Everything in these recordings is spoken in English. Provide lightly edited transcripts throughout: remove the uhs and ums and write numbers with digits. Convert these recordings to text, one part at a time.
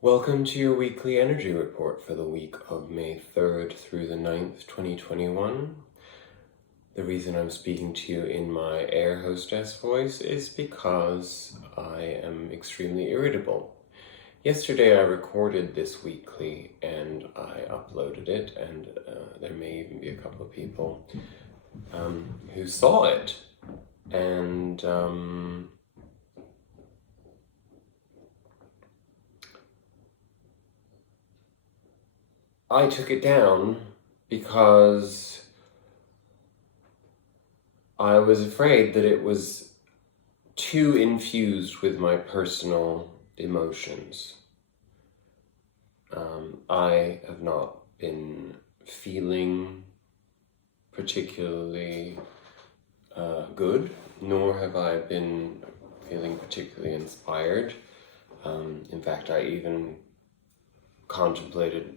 Welcome to your weekly energy report for the week of May 3rd through the 9th, 2021. The reason I'm speaking to you in my air hostess voice is because I am extremely irritable. Yesterday I recorded this weekly and I uploaded it, and there may even be a couple of people who saw it. And I took it down because I was afraid that it was too infused with my personal emotions. I have not been feeling particularly good, nor have I been feeling particularly inspired. In fact, I even contemplated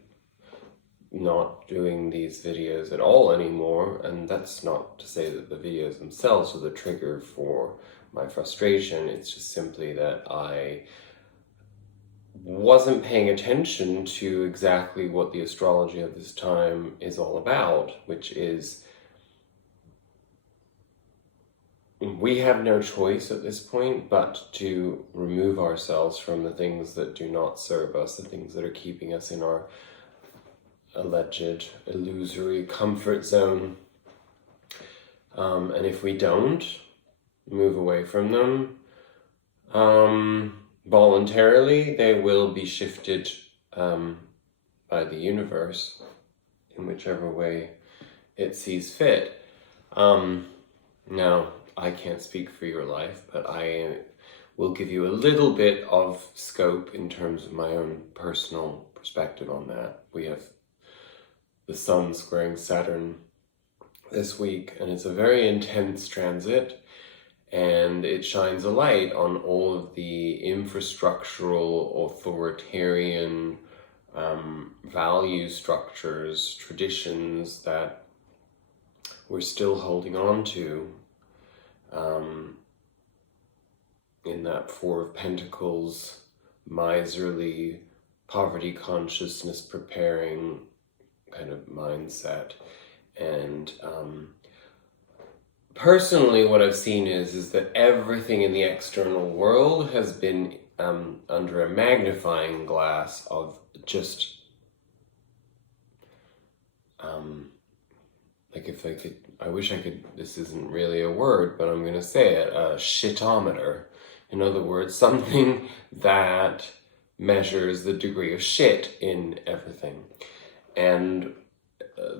not doing these videos at all anymore, and that's not to say that the videos themselves are the trigger for my frustration. It's just simply that I wasn't paying attention to exactly what the astrology of this time is all about, which is we have no choice at this point but to remove ourselves from the things that do not serve us, the things that are keeping us in our alleged illusory comfort zone. And if we don't move away from them voluntarily, they will be shifted by the universe in whichever way it sees fit. Now, I can't speak for your life, but I will give you a little bit of scope in terms of my own personal perspective on that. We have the Sun squaring Saturn this week, and it's a very intense transit, and it shines a light on all of the infrastructural, authoritarian value structures, traditions that we're still holding on to. In that Four of Pentacles, miserly, poverty consciousness preparing kind of mindset. And personally, what I've seen is that everything in the external world has been under a magnifying glass of just like, if I could, I wish I could, this isn't really a word, but I'm going to say it, a shitometer. In other words, something that measures the degree of shit in everything. And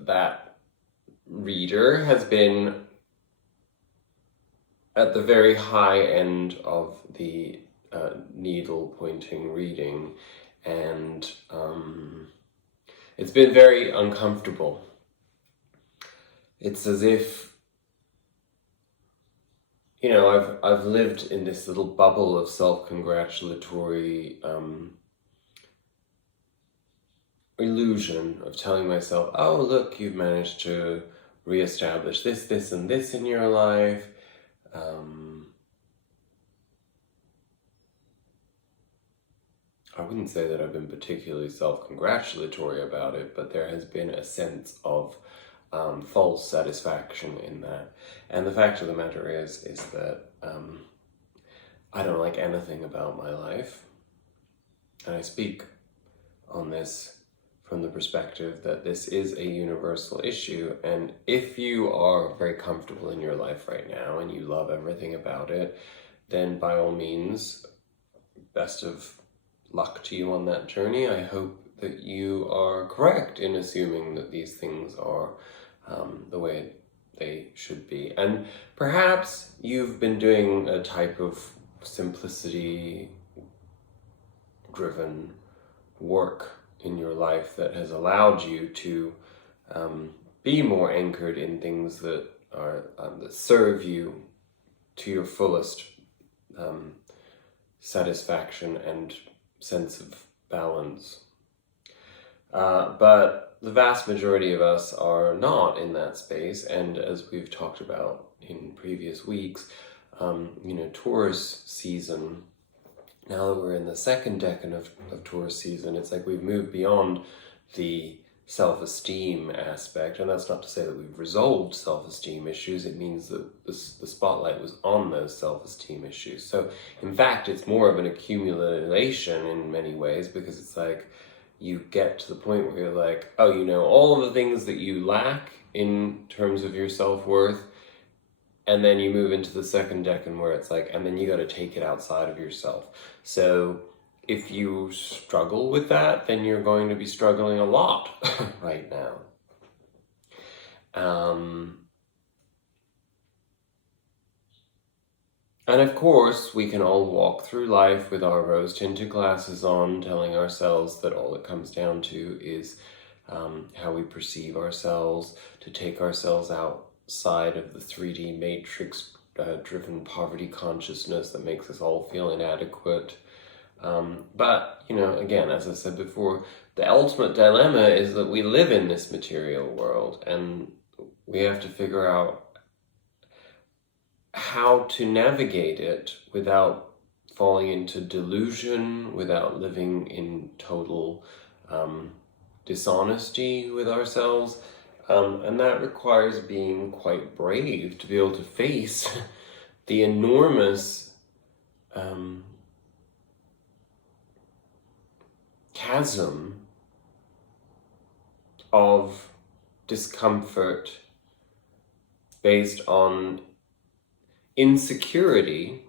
that reader has been at the very high end of the needle pointing reading, and it's been very uncomfortable. It's as if, you know, I've lived in this little bubble of self-congratulatory illusion of telling myself, oh, look, you've managed to reestablish this, this, and this in your life. I wouldn't say that I've been particularly self-congratulatory about it, but there has been a sense of false satisfaction in that. And the fact of the matter is that I don't like anything about my life. And I speak on this from the perspective that this is a universal issue. And if you are very comfortable in your life right now and you love everything about it, then by all means, best of luck to you on that journey. I hope that you are correct in assuming that these things are the way they should be. And perhaps you've been doing a type of simplicity-driven work in your life that has allowed you to be more anchored in things that are that serve you to your fullest satisfaction and sense of balance. But the vast majority of us are not in that space, and as we've talked about in previous weeks, Taurus season, now that we're in the second decan of of Taurus season. It's like we've moved beyond the self-esteem aspect, and that's not to say that we've resolved self-esteem issues. It means that the spotlight was on those self-esteem issues. So in fact, it's more of an accumulation in many ways, because it's like you get to the point where you're like, oh, you know, all of the things that you lack in terms of your self-worth, and then you move into the second decan where it's like, and then you got to take it outside of yourself. So if you struggle with that, then you're going to be struggling a lot right now. And of course, we can all walk through life with our rose-tinted glasses on, telling ourselves that all it comes down to is how we perceive ourselves, to take ourselves outside of the 3D matrix driven poverty consciousness that makes us all feel inadequate. But, you know, again, as I said before, the ultimate dilemma is that we live in this material world, and we have to figure out how to navigate it without falling into delusion, without living in total dishonesty with ourselves. And that requires being quite brave to be able to face the enormous chasm of discomfort based on insecurity,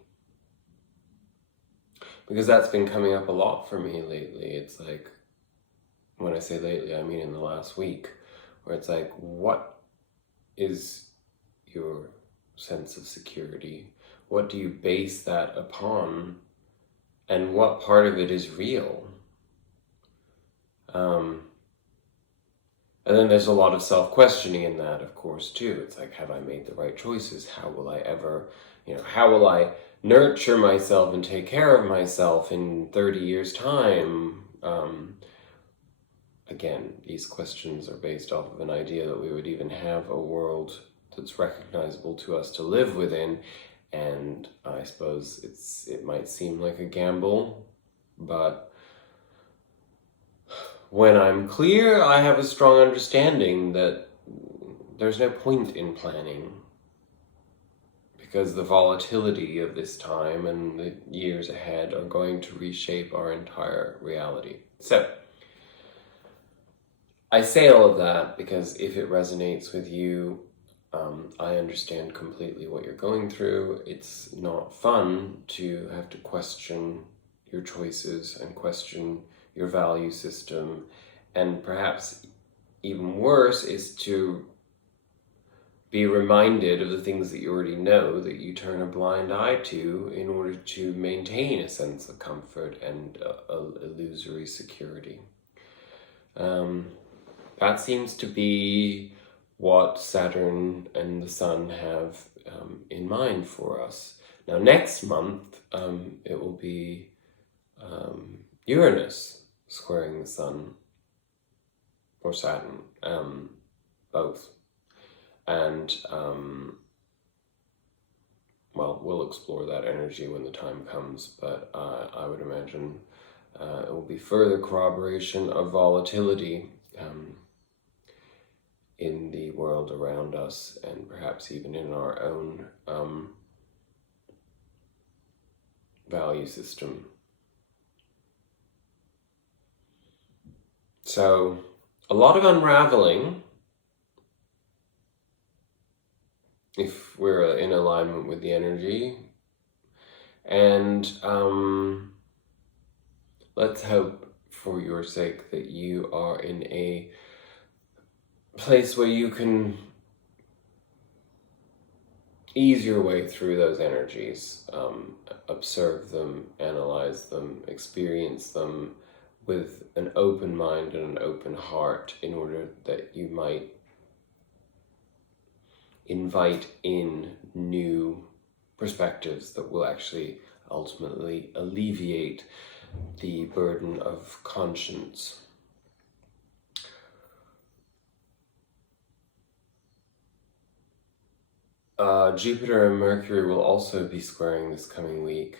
because that's been coming up a lot for me lately. It's like, when I say lately, I mean in the last week, where it's like, what is your sense of security? What do you base that upon? And what part of it is real? And then there's a lot of self-questioning in that, of course, too. It's like, have I made the right choices? How will I ever, you know, how will I nurture myself and take care of myself in 30 years' time? Again, these questions are based off of an idea that we would even have a world that's recognizable to us to live within. And I suppose it might seem like a gamble, but when I'm clear, I have a strong understanding that there's no point in planning, because the volatility of this time and the years ahead are going to reshape our entire reality. So, I say all of that because if it resonates with you, I understand completely what you're going through. It's not fun to have to question your choices and question your value system, and perhaps even worse is to be reminded of the things that you already know that you turn a blind eye to in order to maintain a sense of comfort and a illusory security. That seems to be what Saturn and the Sun have in mind for us. Now next month, it will be Uranus squaring the Sun, or Saturn, both. And, well, we'll explore that energy when the time comes, but I would imagine it will be further corroboration of volatility in the world around us, and perhaps even in our own value system. So, a lot of unraveling if we're in alignment with the energy. And let's hope, for your sake, that you are in a place where you can ease your way through those energies, observe them, analyze them, experience them with an open mind and an open heart, in order that you might invite in new perspectives that will actually ultimately alleviate the burden of conscience. Jupiter and Mercury will also be squaring this coming week.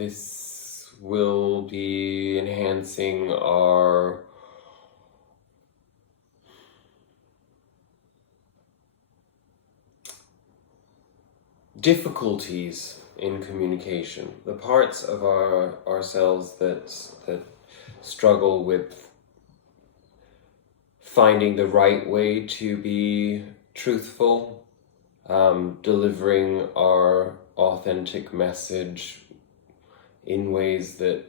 this will be enhancing our difficulties in communication, the parts of ourselves that struggle with finding the right way to be truthful, delivering our authentic message in ways that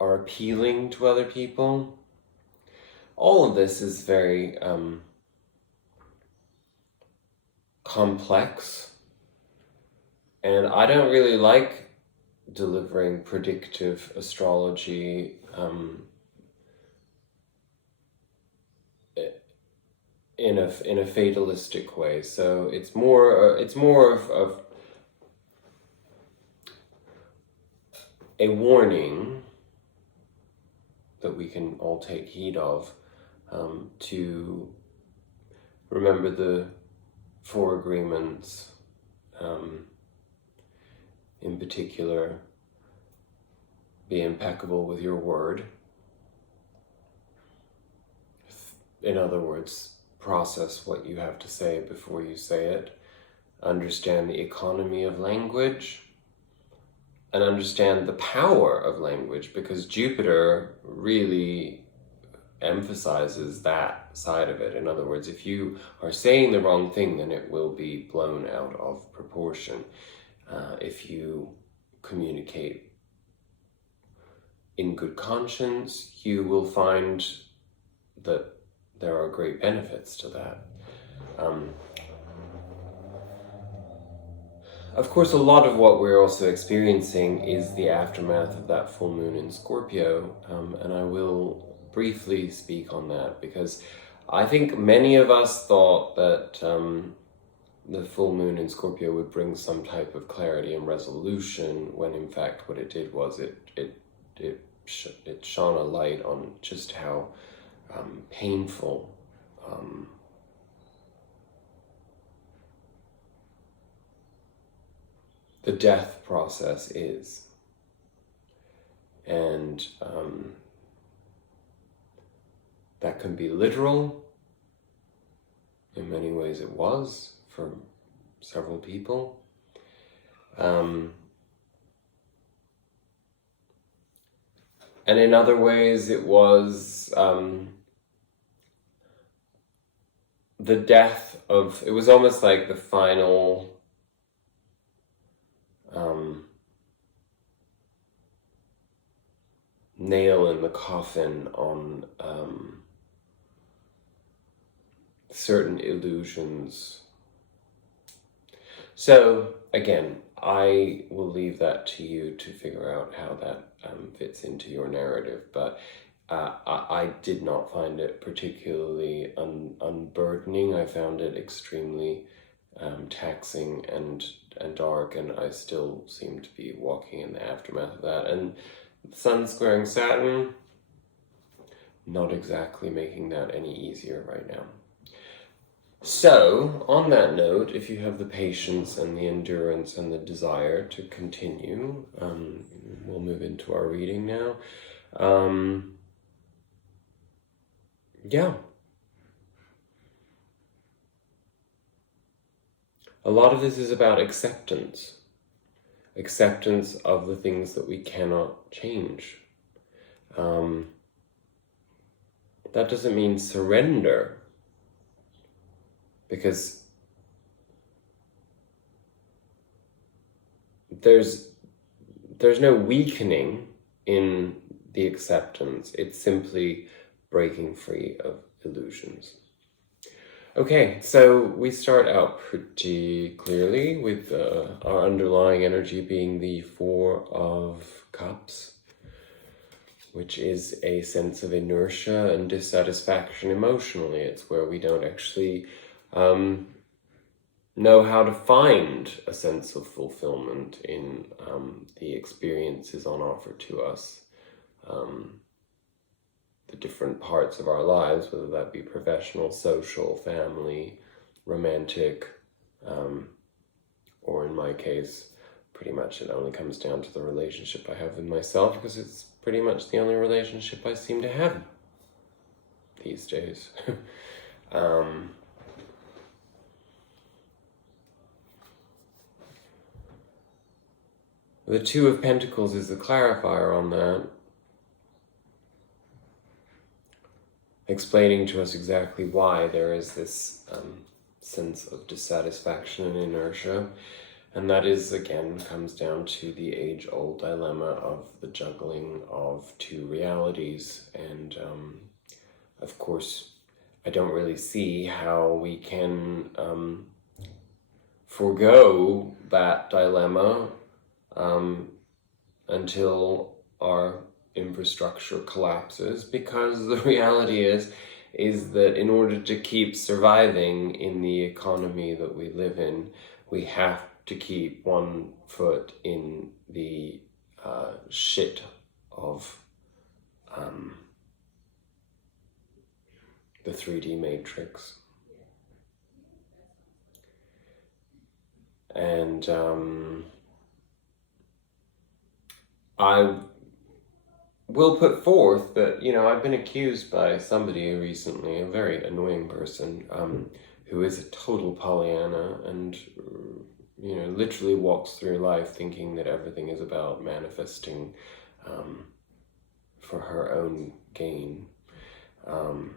are appealing to other people. All of this is very complex, and I don't really like delivering predictive astrology in a fatalistic way. So it's more of a warning that we can all take heed of, to remember the 4 agreements, in particular, be impeccable with your word. In other words, process what you have to say before you say it. Understand the economy of language, and understand the power of language, because Jupiter really emphasizes that side of it. In other words, if you are saying the wrong thing, then it will be blown out of proportion. If you communicate in good conscience, you will find that there are great benefits to that. Of course, a lot of what we're also experiencing is the aftermath of that full moon in Scorpio, and I will briefly speak on that, because I think many of us thought that the full moon in Scorpio would bring some type of clarity and resolution, when in fact what it did was it shone a light on just how painful the death process is. And that can be literal. In many ways it was for several people. And in other ways it was the death of, it was almost like the final nail in the coffin on certain illusions. So again, I will leave that to you to figure out how that fits into your narrative, but I did not find it particularly unburdening. I found it extremely taxing and dark, and I still seem to be walking in the aftermath of that. And Sun squaring Saturn, not exactly making that any easier right now. So, on that note, if you have the patience and the endurance and the desire to continue, we'll move into our reading now. Yeah. A lot of this is about acceptance. Acceptance of the things that we cannot change. That doesn't mean surrender, because there's no weakening in the acceptance. It's simply breaking free of illusions. Okay, so we start out pretty clearly with our underlying energy being the 4 of Cups, which is a sense of inertia and dissatisfaction emotionally. It's where we don't actually know how to find a sense of fulfillment in the experiences on offer to us. The different parts of our lives, whether that be professional, social, family, romantic, or in my case, pretty much it only comes down to the relationship I have with myself, because it's pretty much the only relationship I seem to have these days. The Two of Pentacles is the clarifier on that, explaining to us exactly why there is this sense of dissatisfaction and inertia. And that is, again, comes down to the age-old dilemma of the juggling of two realities. And, of course, I don't really see how we can forego that dilemma until our infrastructure collapses, because the reality is that in order to keep surviving in the economy that we live in, we have to keep one foot in the shit of the 3D matrix. And I will put forth that, I've been accused by somebody recently, a very annoying person, who is a total Pollyanna and, literally walks through life thinking that everything is about manifesting for her own gain. And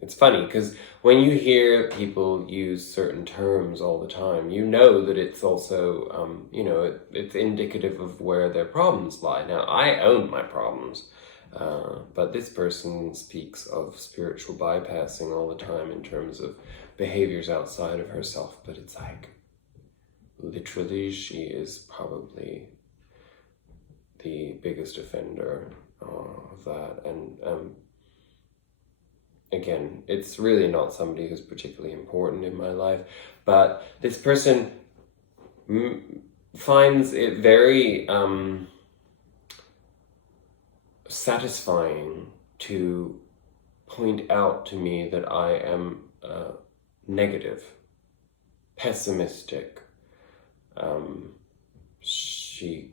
it's funny because when you hear people use certain terms all the time, you know that it's also, it's indicative of where their problems lie. Now, I own my problems, but this person speaks of spiritual bypassing all the time in terms of behaviors outside of herself, but it's like, literally, she is probably the biggest offender of that. And again, it's really not somebody who's particularly important in my life, but this person finds it very satisfying to point out to me that I am negative, pessimistic. She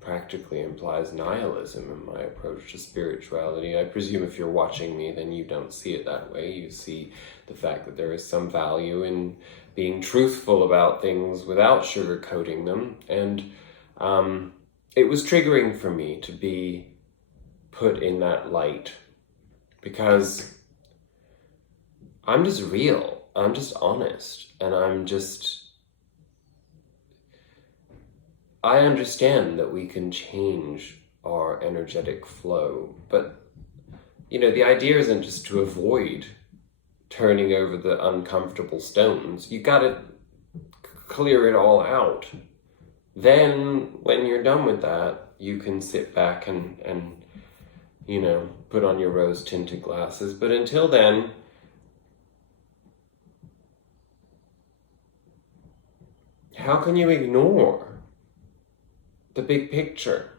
practically implies nihilism in my approach to spirituality. I presume if you're watching me, then you don't see it that way. You see the fact that there is some value in being truthful about things without sugarcoating them. And it was triggering for me to be put in that light, because I'm just real. I'm just honest. And I understand that we can change our energetic flow, but, the idea isn't just to avoid turning over the uncomfortable stones. You gotta clear it all out. Then, when you're done with that, you can sit back and put on your rose-tinted glasses. But until then, how can you ignore the big picture?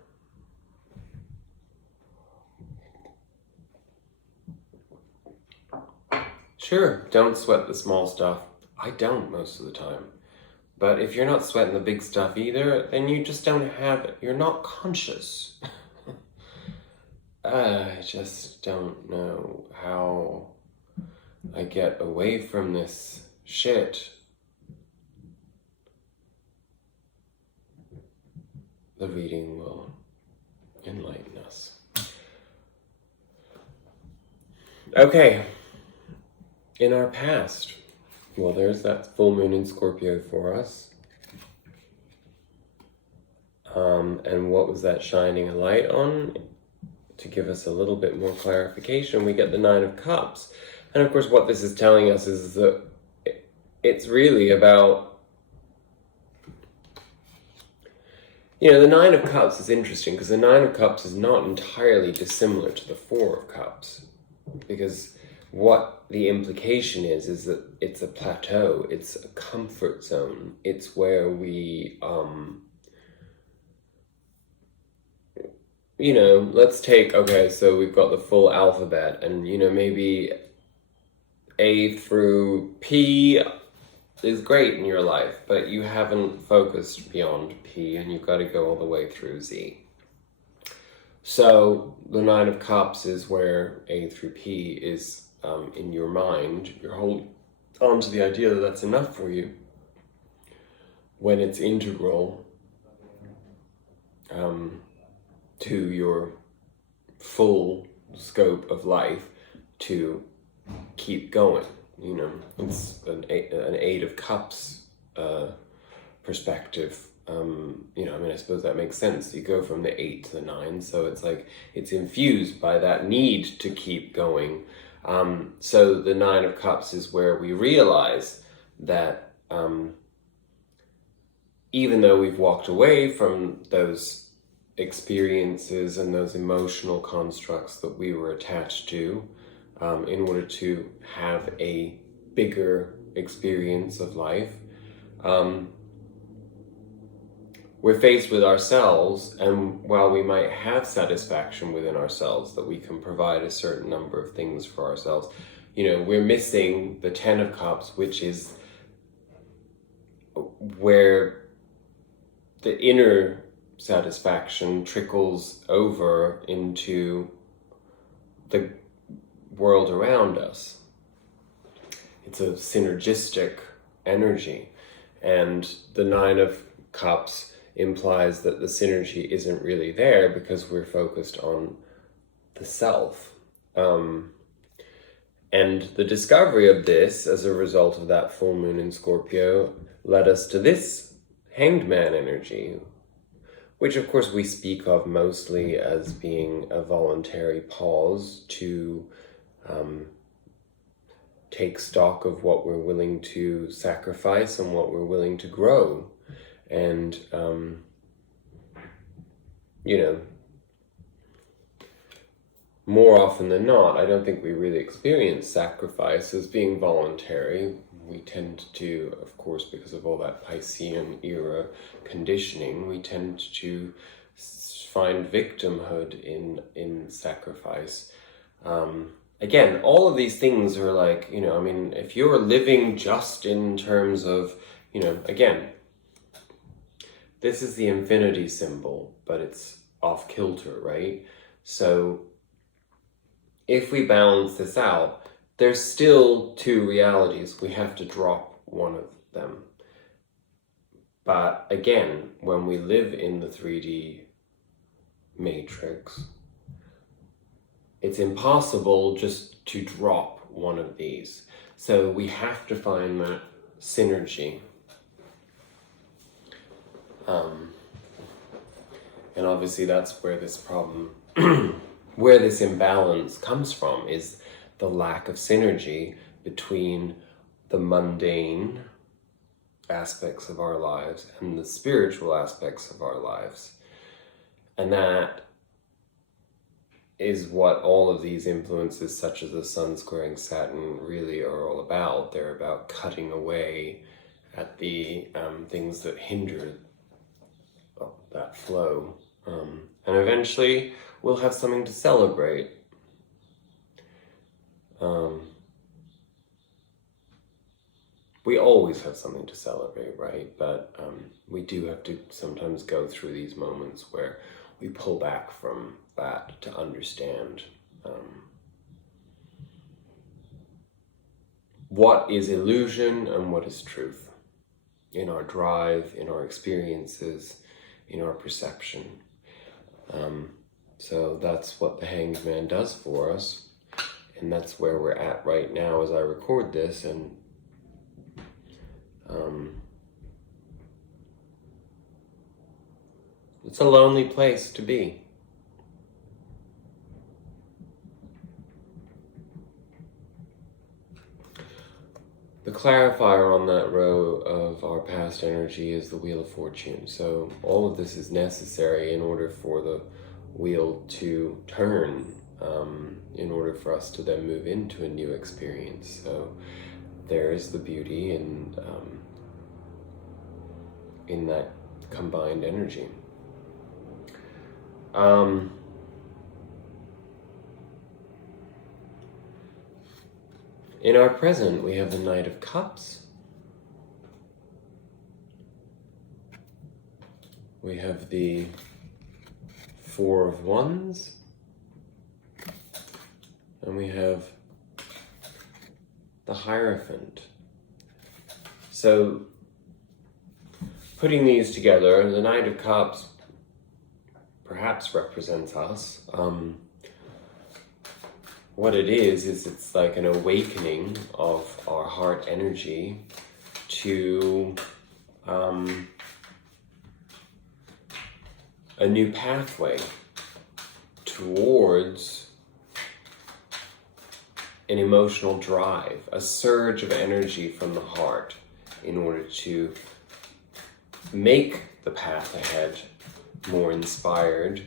Sure, don't sweat the small stuff. I don't most of the time. But if you're not sweating the big stuff either, then you just don't have it. You're not conscious. I just don't know how I get away from this shit. The reading will enlighten us. Okay, in our past, well, there's that full moon in Scorpio for us. And what was that shining a light on? To give us a little bit more clarification, we get the Nine of Cups. And of course, what this is telling us is that it's really about, the Nine of Cups is interesting because the Nine of Cups is not entirely dissimilar to the Four of Cups, because what the implication is that it's a plateau, it's a comfort zone, it's where we, let's take, so we've got the full alphabet, and, maybe A through P is great in your life, but you haven't focused beyond P, and you've got to go all the way through Z. So the Nine of Cups is where A through P is in your mind. You're holding on to the idea that that's enough for you, when it's integral to your full scope of life to keep going. You know, it's an Eight of Cups perspective. You know, I mean, I suppose that makes sense. You go from the 8 to the 9, so it's like it's infused by that need to keep going. So the Nine of Cups is where we realize that even though we've walked away from those experiences and those emotional constructs that we were attached to, in order to have a bigger experience of life, we're faced with ourselves, and while we might have satisfaction within ourselves, that we can provide a certain number of things for ourselves, you know, we're missing the Ten of Cups, which is where the inner satisfaction trickles over into the world around us. It's a synergistic energy, and the Nine of Cups implies that the synergy isn't really there because we're focused on the self. And the discovery of this as a result of that full moon in Scorpio led us to this Hanged Man energy, which of course we speak of mostly as being a voluntary pause to take stock of what we're willing to sacrifice and what we're willing to grow. And, you know, more often than not, I don't think we really experience sacrifice as being voluntary. We tend to, of course, because of all that Piscean era conditioning, we tend to find victimhood in sacrifice. Again, all of these things are like, you know, I mean, if you're living just in terms of, you know, again, this is the infinity symbol, but it's off kilter, right? So if we balance this out, there's still two realities. We have to drop one of them. But again, when we live in the 3D matrix, it's impossible just to drop one of these. So we have to find that synergy. And obviously that's where this problem, where this imbalance comes from, is the lack of synergy between the mundane aspects of our lives and the spiritual aspects of our lives. And that is what all of these influences, such as the Sun squaring Saturn, really are all about. They're about cutting away at the things that hinder that flow. And eventually we'll have something to celebrate. We always have something to celebrate, right? But we do have to sometimes go through these moments where we pull back from that to understand what is illusion and what is truth in our drive, in our experiences, in our perception. So that's what the Hanged Man does for us, and that's where we're at right now as I record this. And it's a lonely place to be. The clarifier on that row of our past energy is the Wheel of Fortune. So all of this is necessary in order for the wheel to turn, in order for us to then move into a new experience. So there is the beauty in that combined energy. In our present, we have the Knight of Cups, we have the Four of Wands, and we have the Hierophant. So, putting these together, the Knight of Cups perhaps represents us. What it is it's like an awakening of our heart energy to a new pathway towards an emotional drive, a surge of energy from the heart in order to make the path ahead more inspired.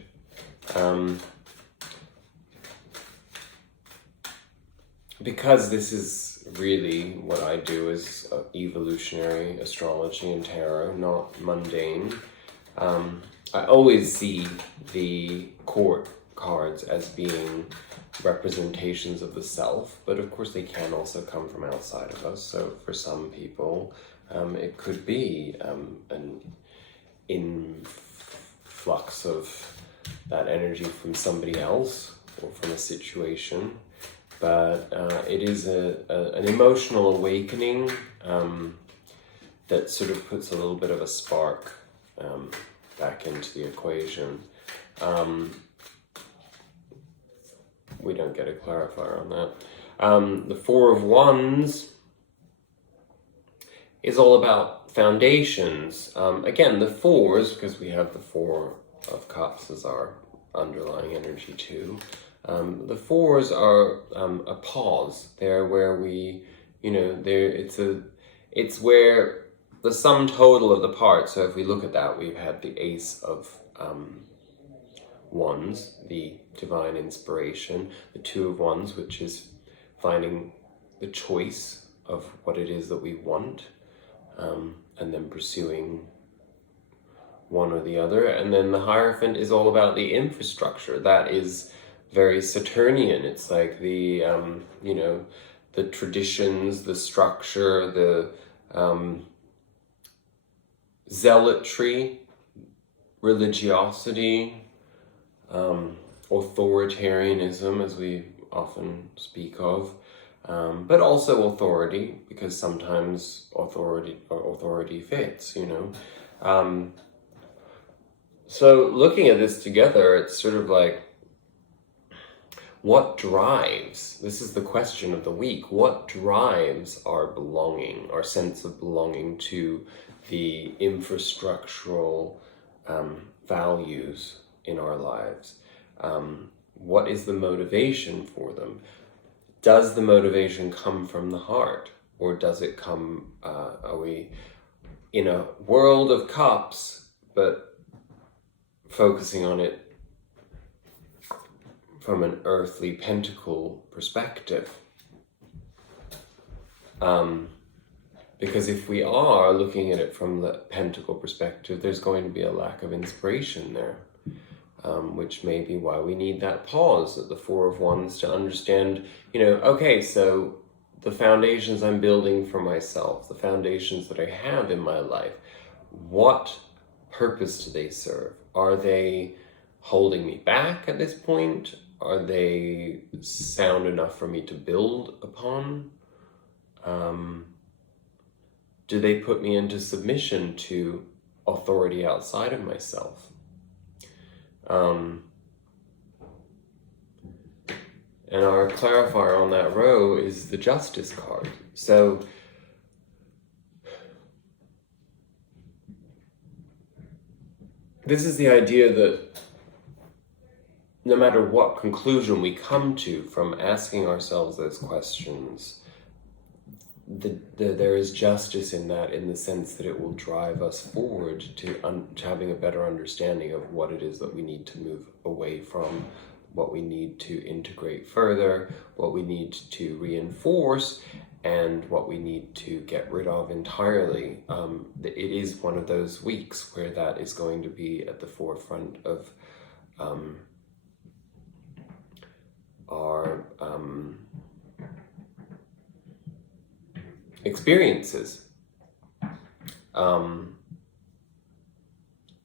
Because this is really what I do is evolutionary astrology and tarot, not mundane. I always see the court cards as being representations of the self, but of course they can also come from outside of us. So for some people, it could be an influx of that energy from somebody else or from a situation. But it is an emotional awakening that sort of puts a little bit of a spark back into the equation. We don't get a clarifier on that. The Four of Wands is all about foundations. Again, the fours, because we have the Four of Cups as our underlying energy too. The fours are a pause. They're where we, it's where the sum total of the parts. So if we look at that, we've had the Ace of Wands, the divine inspiration, the Two of Wands, which is finding the choice of what it is that we want, and then pursuing one or the other. And then the Hierophant is all about the infrastructure. That is very Saturnian. It's like the, the traditions, the structure, the zealotry, religiosity, authoritarianism, as we often speak of, but also authority, because sometimes authority fits, So looking at this together, it's sort of like, what drives, this is the question of the week, what drives our belonging, our sense of belonging to the infrastructural values in our lives? What is the motivation for them? Does the motivation come from the heart, or does it come, are we in a world of cups, but focusing on it from an earthly pentacle perspective? Because if we are looking at it from the pentacle perspective, there's going to be a lack of inspiration there, which may be why we need that pause at the Four of Wands to understand, okay, so the foundations I'm building for myself, the foundations that I have in my life, what purpose do they serve? Are they holding me back at this point? Are they sound enough for me to build upon? Do they put me into submission to authority outside of myself? And our clarifier on that row is the Justice card. So this is the idea that no matter what conclusion we come to from asking ourselves those questions, there is justice in that, in the sense that it will drive us forward to having a better understanding of what it is that we need to move away from, what we need to integrate further, what we need to reinforce, and what we need to get rid of entirely. It is one of those weeks where that is going to be at the forefront of our experiences.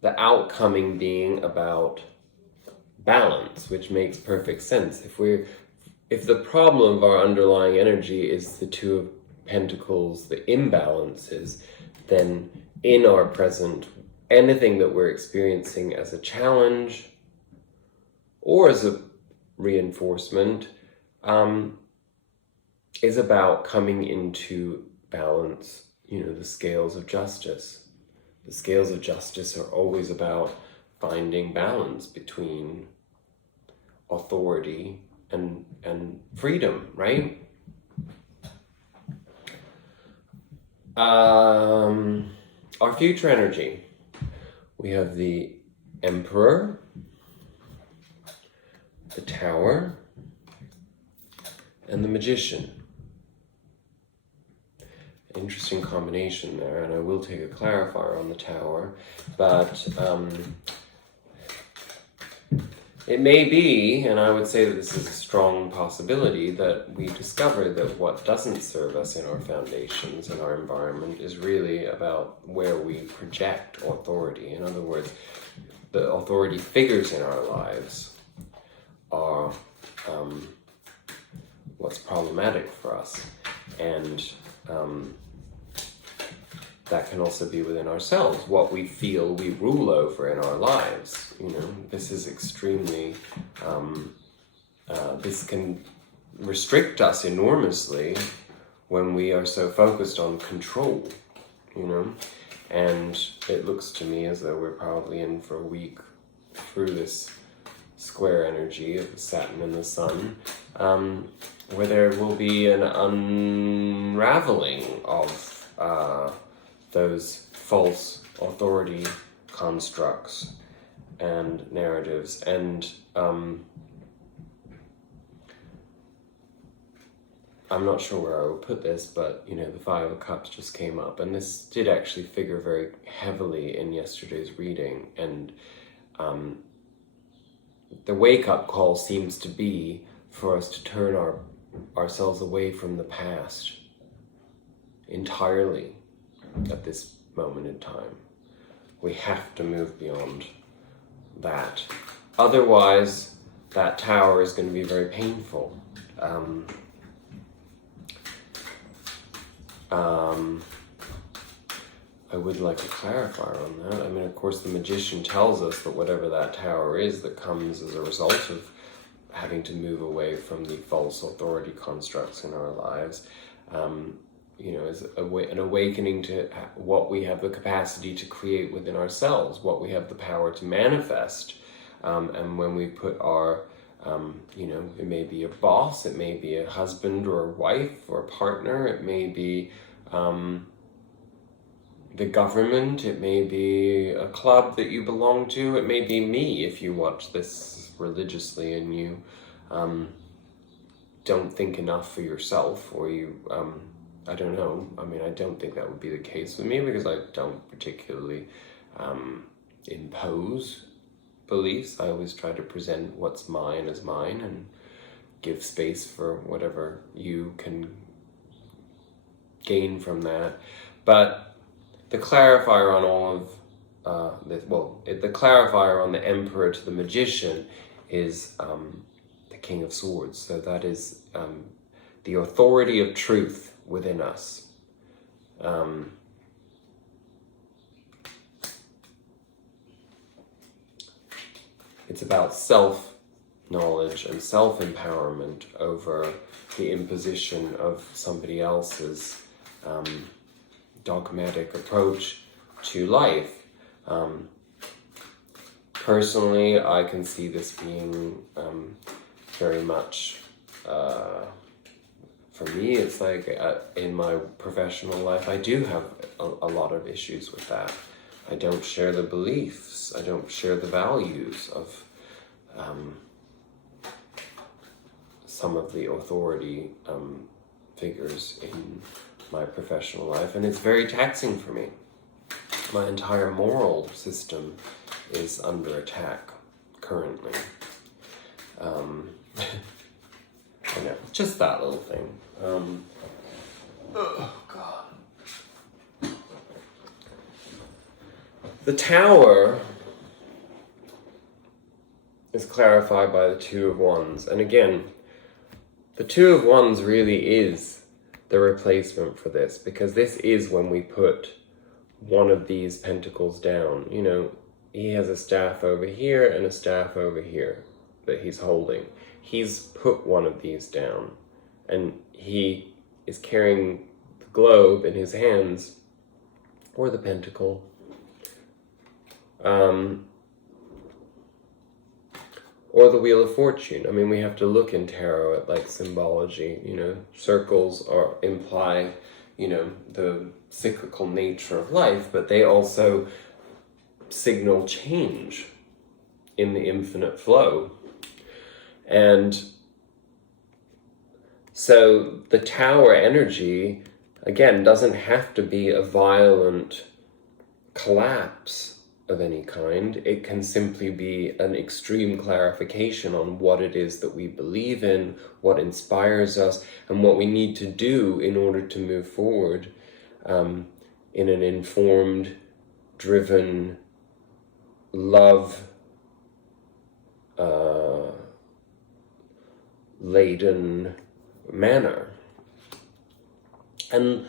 the outcoming being about balance, which makes perfect sense. If the problem of our underlying energy is the Two of Pentacles, the imbalances, then in our present, anything that we're experiencing as a challenge or as a reinforcement is about coming into balance, the scales of justice. The scales of justice are always about finding balance between authority and freedom, right? Our future energy. We have the Emperor, the Tower, and the Magician. Interesting combination there, and I will take a clarifier on the Tower, but it may be, and I would say that this is a strong possibility, that we discover that what doesn't serve us in our foundations and our environment is really about where we project authority. In other words, the authority figures in our lives are what's problematic for us. And that can also be within ourselves, what we feel we rule over in our lives. This is extremely, this can restrict us enormously when we are so focused on control, and it looks to me as though we're probably in for a week through this square energy of Saturn and the Sun, where there will be an unraveling of those false authority constructs and narratives. And I'm not sure where I would put this, but the Five of Cups just came up, and this did actually figure very heavily in yesterday's reading. And the wake-up call seems to be for us to turn ourselves away from the past entirely at this moment in time. We have to move beyond that. Otherwise, that Tower is going to be very painful. I would like a clarifier on that. I mean, of course, the Magician tells us that whatever that Tower is that comes as a result of having to move away from the false authority constructs in our lives, is an awakening to what we have the capacity to create within ourselves, what we have the power to manifest. And when we put our, it may be a boss, it may be a husband or a wife or a partner, it may be the government, it may be a club that you belong to, it may be me if you watch this religiously and you don't think enough for yourself, or you, I don't know, I mean, I don't think that would be the case with me because I don't particularly impose beliefs. I always try to present what's mine as mine and give space for whatever you can gain from that. But the clarifier on all of the clarifier on the Emperor to the Magician is the King of Swords. So that is the authority of truth within us. It's about self-knowledge and self-empowerment over the imposition of somebody else's dogmatic approach to life. Personally, I can see this being very much, for me, it's like in my professional life, I do have a lot of issues with that. I don't share the beliefs, I don't share the values of some of the authority figures in my professional life, and it's very taxing for me. My entire moral system is under attack currently. I know, just that little thing. Oh God. The Tower is clarified by the Two of Wands. And again, the Two of Wands really is the replacement for this, because this is when we put one of these pentacles down. You know, he has a staff over here and a staff over here that he's holding. He's put one of these down, and he is carrying the globe in his hands, or the pentacle. Or the Wheel of Fortune. I mean, we have to look in tarot at like symbology, you know, circles imply, you know, the cyclical nature of life, but they also signal change in the infinite flow. And so the Tower energy, again, doesn't have to be a violent collapse of any kind. It can simply be an extreme clarification on what it is that we believe in, what inspires us, and what we need to do in order to move forward in an informed, driven, love laden manner. And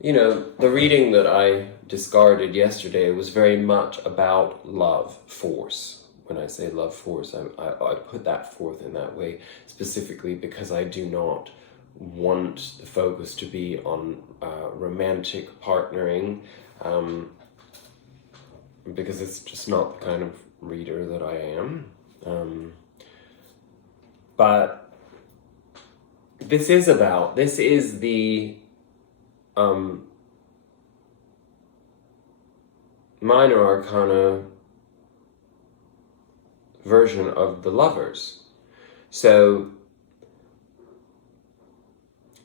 you know, the reading that I discarded yesterday was very much about love force. When I say love force, I put that forth in that way specifically because I do not want the focus to be on romantic partnering, because it's just not the kind of reader that I am. But this is the minor arcana version of the Lovers. So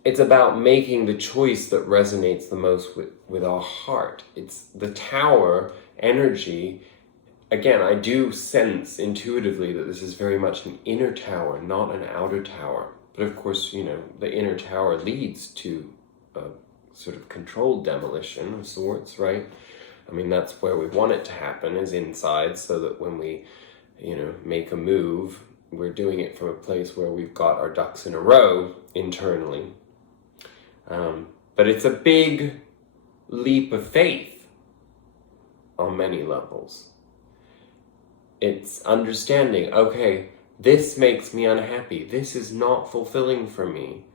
it's about making the choice that resonates the most with our heart. It's the Tower energy. Again, I do sense intuitively that this is very much an inner tower, not an outer tower. But of course, you know, the inner tower leads to a sort of controlled demolition of sorts, right? I mean, that's where we want it to happen, is inside, so that when we, you know, make a move, we're doing it from a place where we've got our ducks in a row internally. But it's a big leap of faith on many levels. It's understanding, okay, this makes me unhappy. This is not fulfilling for me.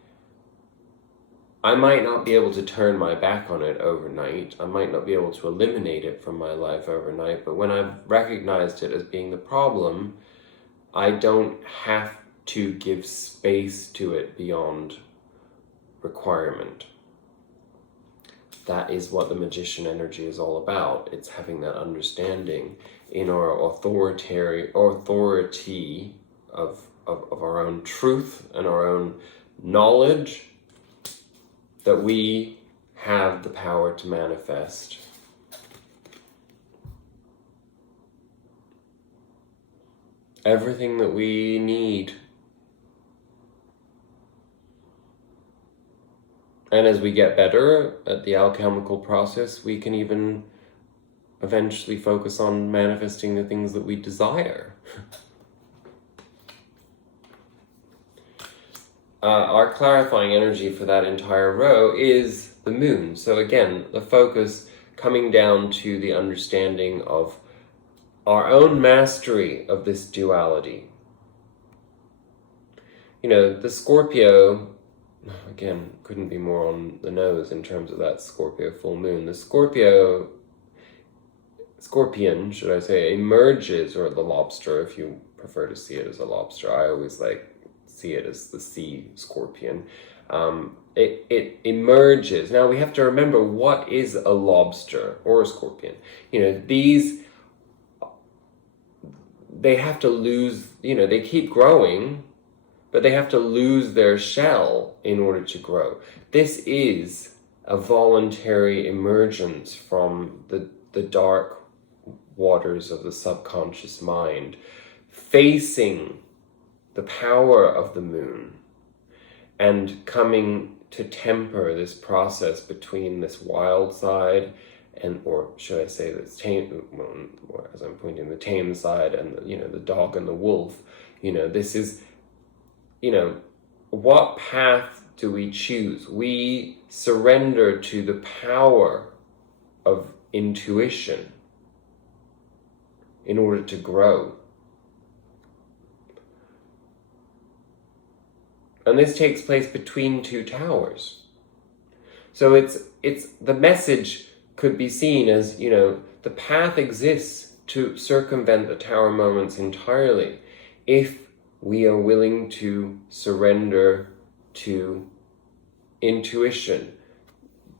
I might not be able to turn my back on it overnight. I might not be able to eliminate it from my life overnight. But when I've recognized it as being the problem, I don't have to give space to it beyond requirement. That is what the Magician energy is all about. It's having that understanding in our authority of our own truth and our own knowledge, that we have the power to manifest. Everything that we need. And as we get better at the alchemical process, we can even eventually focus on manifesting the things that we desire. Our clarifying energy for that entire row is the moon. So again, the focus coming down to the understanding of our own mastery of this duality. You know, the Scorpio, again, couldn't be more on the nose in terms of that Scorpio full moon. The scorpion, should I say, emerges, or the lobster, if you prefer to see it as a lobster. I always see it as the sea scorpion. It emerges. Now we have to remember, what is a lobster or a scorpion? You know, they have to lose, you know, they keep growing, but they have to lose their shell in order to grow. This is a voluntary emergence from the dark waters of the subconscious mind, facing the power of the moon and coming to temper this process between this wild side and or should I say that's tame, well, as I'm pointing, the tame side, and the dog and the wolf. This is, what path do we choose? We surrender to the power of intuition in order to grow. And this takes place between two towers. So it's the message could be seen as, the path exists to circumvent the tower moments entirely if we are willing to surrender to intuition,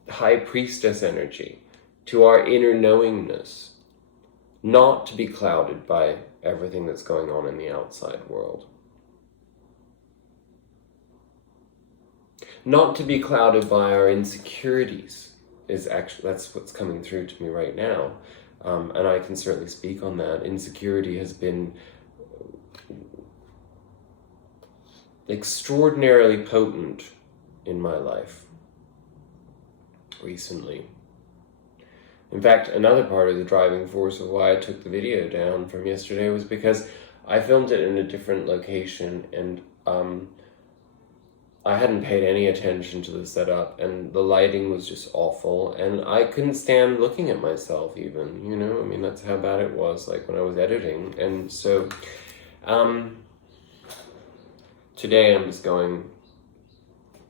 high priestess energy, to our inner knowingness, not to be clouded by everything that's going on in the outside world. Not to be clouded by our insecurities that's what's coming through to me right now. And I can certainly speak on that. Insecurity has been extraordinarily potent in my life recently. In fact, another part of the driving force of why I took the video down from yesterday was because I filmed it in a different location, and I hadn't paid any attention to the setup, and the lighting was just awful, and I couldn't stand looking at myself even, that's how bad it was, like when I was editing. And so today I'm just going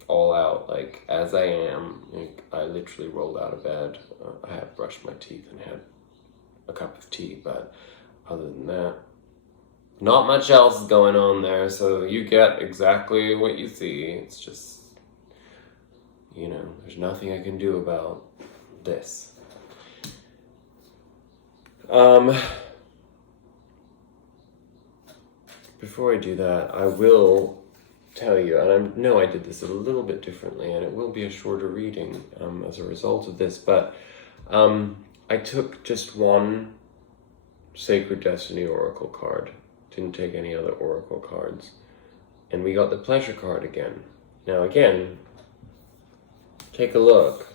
all out, like as I am. Like, I literally rolled out of bed. I have brushed my teeth and had a cup of tea, but other than that, not much else is going on there, so you get exactly what you see. It's just, there's nothing I can do about this. Before I do that, I will tell you, and I know I did this a little bit differently, and it will be a shorter reading as a result of this, but I took just one Sacred Destiny Oracle card. Didn't take any other Oracle cards. And we got the Pleasure card again. Now again, take a look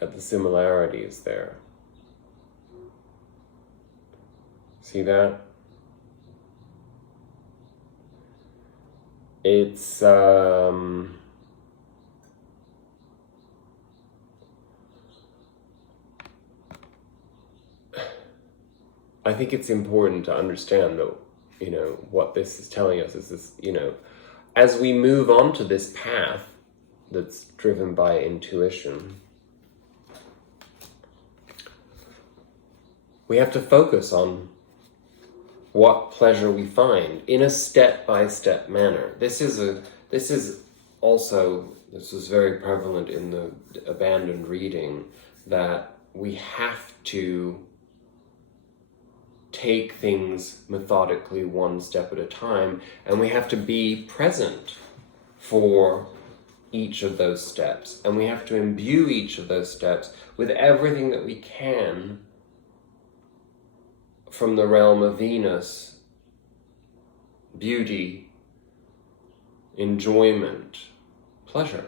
at the similarities there. See that? It's I think it's important to understand that what this is telling us is this, as we move on to this path that's driven by intuition, we have to focus on what pleasure we find in a step-by-step manner. This is very prevalent in the abandoned reading, that we have to take things methodically, one step at a time, and we have to be present for each of those steps, and we have to imbue each of those steps with everything that we can from the realm of Venus: beauty, enjoyment, pleasure.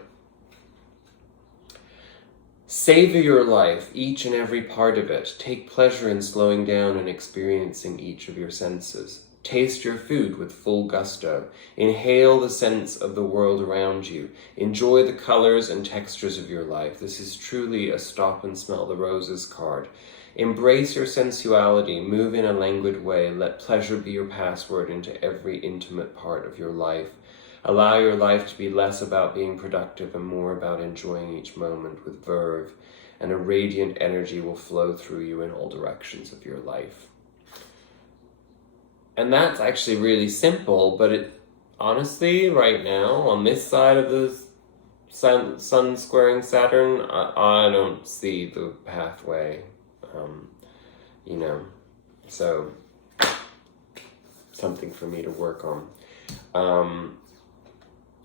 Savor your life, each and every part of it. Take pleasure in slowing down and experiencing each of your senses. Taste your food with full gusto. Inhale the scents of the world around you. Enjoy the colors and textures of your life. This is truly a stop and smell the roses card. Embrace your sensuality. Move in a languid way. Let pleasure be your password into every intimate part of your life. Allow your life to be less about being productive and more about enjoying each moment with verve, and a radiant energy will flow through you in all directions of your life. And that's actually really simple, but it honestly, right now, on this side of the sun squaring Saturn, I don't see the pathway, so something for me to work on.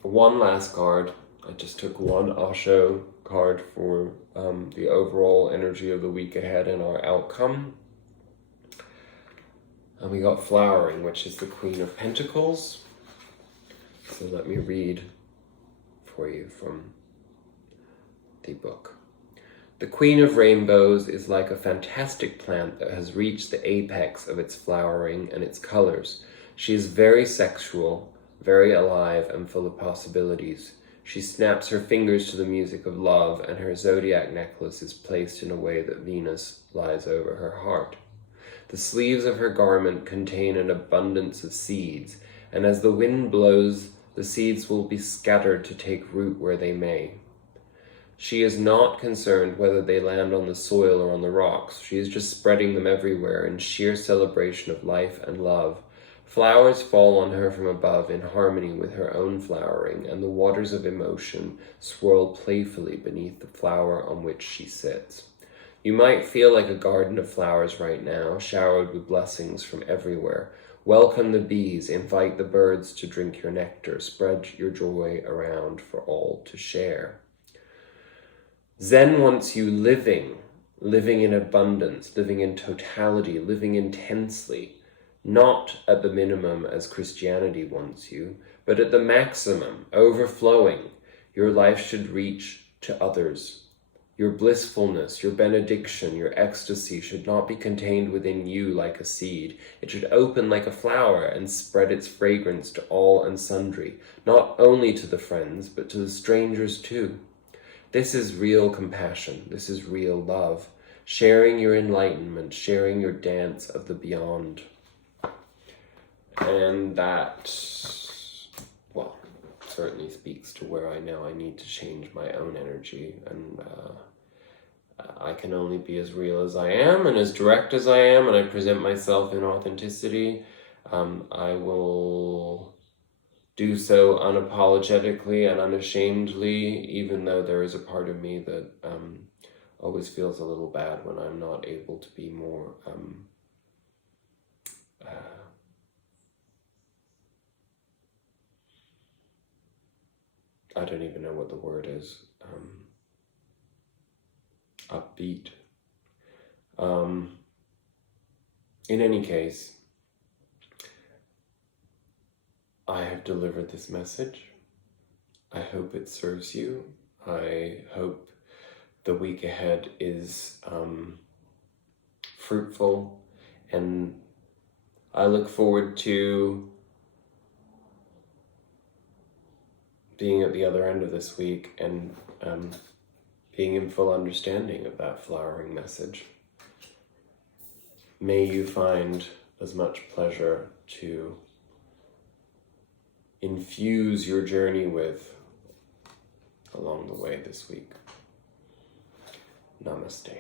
One last card. I just took one Osho card for the overall energy of the week ahead and our outcome. And we got Flowering, which is the Queen of Pentacles. So let me read for you from the book. The Queen of Rainbows is like a fantastic plant that has reached the apex of its flowering and its colors. She is very sexual, very alive, and full of possibilities. She snaps her fingers to the music of love, and her zodiac necklace is placed in a way that Venus lies over her heart. The sleeves of her garment contain an abundance of seeds, and as the wind blows, the seeds will be scattered to take root where they may. She is not concerned whether they land on the soil or on the rocks. She is just spreading them everywhere in sheer celebration of life and love. Flowers fall on her from above in harmony with her own flowering, and the waters of emotion swirl playfully beneath the flower on which she sits. You might feel like a garden of flowers right now, showered with blessings from everywhere. Welcome the bees, invite the birds to drink your nectar, spread your joy around for all to share. Zen wants you living in abundance, living in totality, living intensely, not at the minimum as Christianity wants you, but at the maximum, overflowing. Your life should reach to others. Your blissfulness, your benediction, your ecstasy should not be contained within you like a seed. It should open like a flower and spread its fragrance to all and sundry, not only to the friends, but to the strangers too. This is real compassion. This is real love. Sharing your enlightenment, sharing your dance of the beyond. And that, well, certainly speaks to where I know I need to change my own energy. And I can only be as real as I am and as direct as I am, and I present myself in authenticity. I will do so unapologetically and unashamedly, even though there is a part of me that always feels a little bad when I'm not able to be more I don't even know what the word is, upbeat. In any case, I have delivered this message. I hope it serves you. I hope the week ahead is fruitful, and I look forward to being at the other end of this week and being in full understanding of that flowering message. May you find as much pleasure to infuse your journey with along the way this week. Namaste.